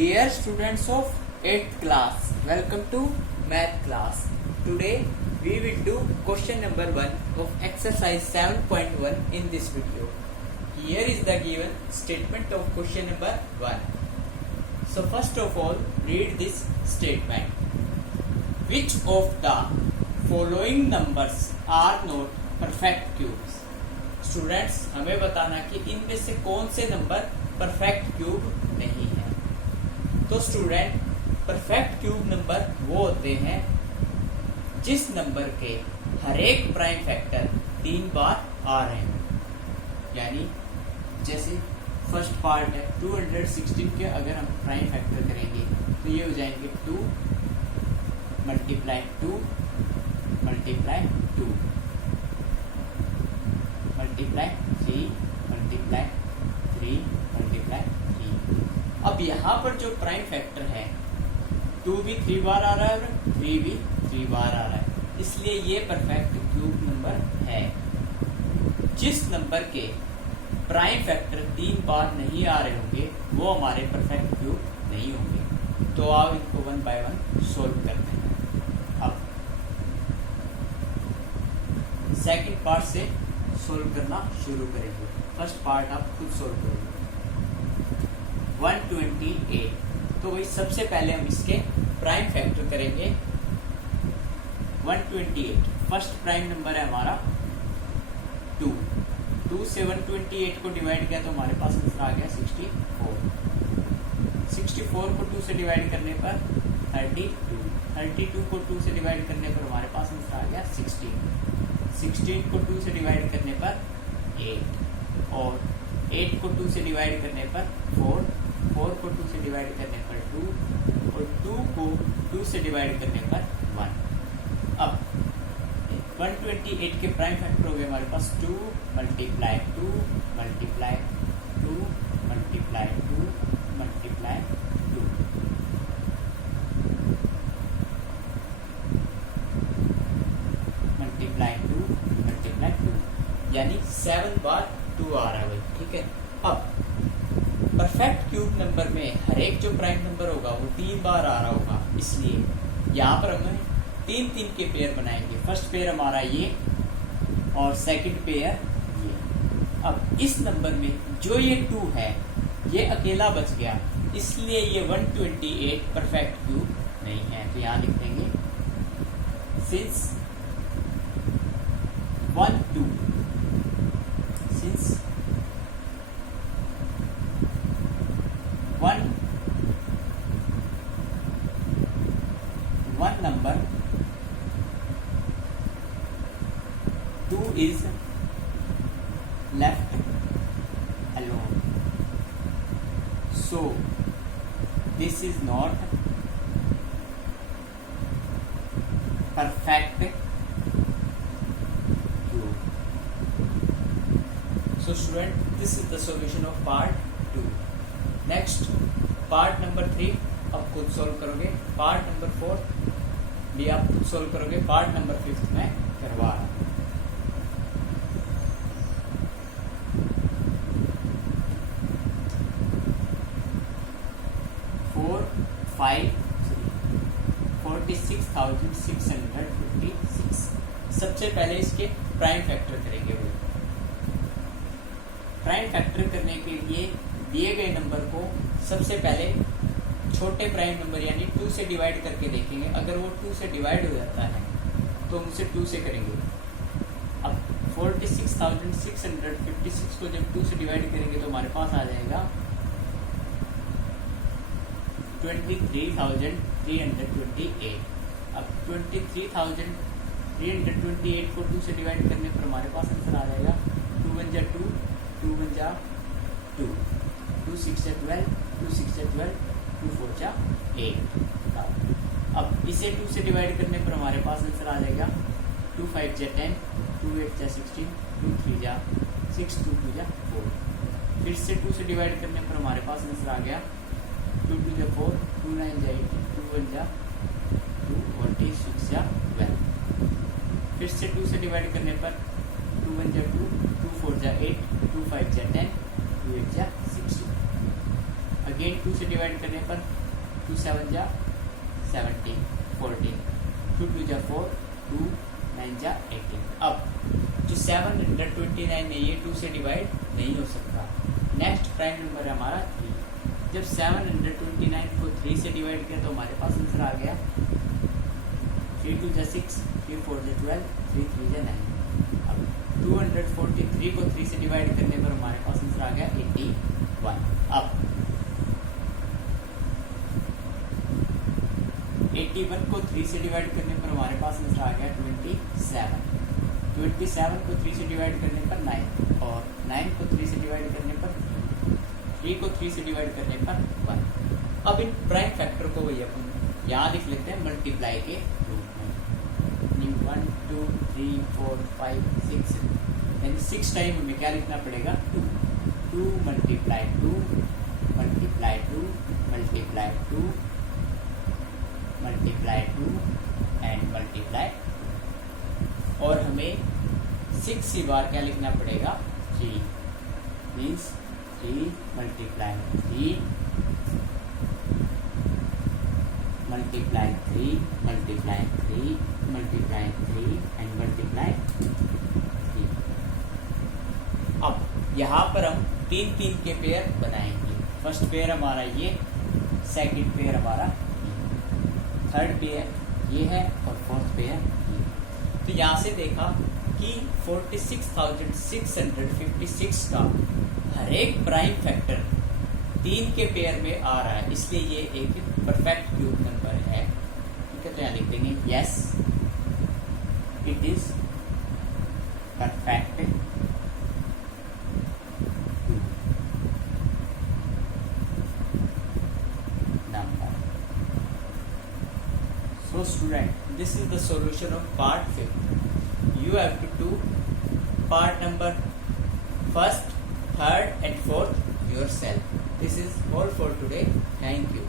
Dear students of 8th class, welcome to math class. Today we will do question number 1 of exercise 7.1 in this video. Here is the given statement of question number 1. So first of all, read this statement. Which of the following numbers are not perfect cubes? Students हमें बताना कि इनमें से कौन से number perfect cube नहीं है। तो स्टूडेंट परफेक्ट क्यूब नंबर वो होते हैं जिस नंबर के हर एक प्राइम फैक्टर 3 बार आ रहे हैं। यानी जैसे फर्स्ट पार्ट है 216 के अगर हम प्राइम फैक्टर करेंगे तो ये हो जाएंगे 2 multiply 2 multiply 2 multiply 3 multiply 3 multiply 3। अब यहाँ पर जो प्राइम फैक्टर है 2 भी 3 बार आ रहा है और 3 भी 3 बार आ रहा है, इसलिए ये परफेक्ट क्यूब नंबर है। जिस नंबर के प्राइम फैक्टर 3 बार नहीं आ रहे होंगे वो हमारे परफेक्ट क्यूब नहीं होंगे। तो आप इनको 1 बाय 1 सोल्व करते हैं। अब सेकंड पार्ट से सोल्व करना शुरू करेंगे। फर्स्ट पार्ट आप खुद सोल्व करोगे। 128, तो वही सबसे पहले हम इसके प्राइम फैक्टर करेंगे। 128 फर्स्ट प्राइम नंबर है हमारा 2 से 128 को डिवाइड किया तो हमारे पास आंसर आ गया 64 को 2 से डिवाइड करने पर 32 को 2 से डिवाइड करने पर हमारे पास आंसर आ गया 16 को 2 से डिवाइड करने पर 8 और 8 को 2 से डिवाइड करने पर 4 को 2 से डिवाइड करने पर 2 और 2 को 2 से डिवाइड करने पर 1। अब 128 के प्राइम फैक्टर हो गए हमारे पास 2 multiply 2 multiply 2 multiply 2 multiply 2। Multiply 2 यानी 7 बार 2 आ रहा है भाई, ठीक है। अब परफेक्ट क्यूब नंबर में हर एक जो प्राइम नंबर होगा वो 3 बार आ रहा होगा, इसलिए यहाँ पर हमें 3 के पेयर बनाएंगे। फर्स्ट पेयर हमारा ये और सेकंड पेयर ये। अब इस नंबर में जो ये 2 है ये अकेला बच गया, इसलिए ये 128 परफेक्ट क्यूब नहीं है। तो यहाँ लिख देंगे since 1 2 since 1 number 2 is left alone, so this is not perfect cube. So student, this is the solution of part 2. Next part number 3 आप खुद सोल्व करोगे। पार्ट नंबर 4 भी आप खुद सोल्व करोगे। पार्ट नंबर 5 में करवा रहा हूँ। 46,656 सबसे पहले इसके प्राइम फैक्टर करेंगे। प्राइम फैक्टर करने के लिए दिए गए नंबर को सबसे पहले छोटे प्राइम नंबर यानी 2 से डिवाइड करके देखेंगे। अगर वो 2 से डिवाइड हो जाता है तो हम उसे 2 से करेंगे। अब 46,656 को जब 2 से डिवाइड करेंगे तो हमारे पास आ जाएगा 23,328। अब 23,328 को 2 से डिवाइड करने पर हमारे पास आंसर आ जाएगा 2 1 जा 2 2 1 जा 2 2 6 जा 12 2 6 जा 12 2 4 जा 8। अब इसे 2 से डिवाइड करने पर हमारे पास आंसर आ जाएगा 2 5 जा 10 2 8 जा 16 2 3 जा 6 2 2 जा 4। फिर से 2 से डिवाइड करने पर हमारे पास आंसर आ गया 2 2 जा 4 2 9 जा 8 2 1 जा 2 और 6 जा 12। फिर से 2 से डिवाइड करने पर 2 1 जा 2 2 4 जा 8 2 5 जा 10 2 8 जा 16। अगेन 2 से डिवाइड करने पर 2 7 जा 17 14 2 2 जा 4 2 9 जा 18। अब जो 729 है ये 2 से डिवाइड नहीं हो सकता। नेक्स्ट प्राइम नंबर है हमारा 3। जब 729 को 3 से डिवाइड किया तो हमारे पास आंसर आ गया 3 2 जा 6 3 4 जा 12 3 3 जा 9। अब 243 को 3 से डिवाइड करने पर हमारे पास आंसर आ गया 81। अब 81 को 3 से डिवाइड करने पर हमारे पास आंसर आ गया 27। 27 को 3 से डिवाइड करने पर 9 और 9 को 3 से डिवाइड करने पर 3 को 3 से डिवाइड करने पर 1। अब इन प्राइम फैक्टर को वही अपन यहाँ लिख लेते हैं मल्टीप्लाई के रूप में। 1 2 3 4 5 6 यानी 6 टाइम हमें क्या लिखना पड़ेगा 2 2 multiply 2 multiply 2 multiply 2 multiply 2 and multiply, और हमें 6 बार क्या लिखना पड़ेगा 3 means 3 multiply 3 multiply 3 multiply 3 multiply 3 and multiply 3। अब यहाँ पर हम 3 के पेयर बनाएंगे। फर्स्ट पेयर हमारा ये, सेकंड पेयर हमारा ये, थर्ड पेयर ये है और फोर्थ पेयर ये। तो यहाँ से देखा कि 46,656 का हर एक प्राइम फैक्टर 3 के पेयर में आ रहा है, इसलिए ये एक परफेक्ट क्यूब नंबर है। ठीक है, तो यहाँ लिख देंगे yes it is perfect number. So student, this is the solution of part 5th. You have to do part number 1st, 3rd and 4th yourself. This is all for today. Thank you.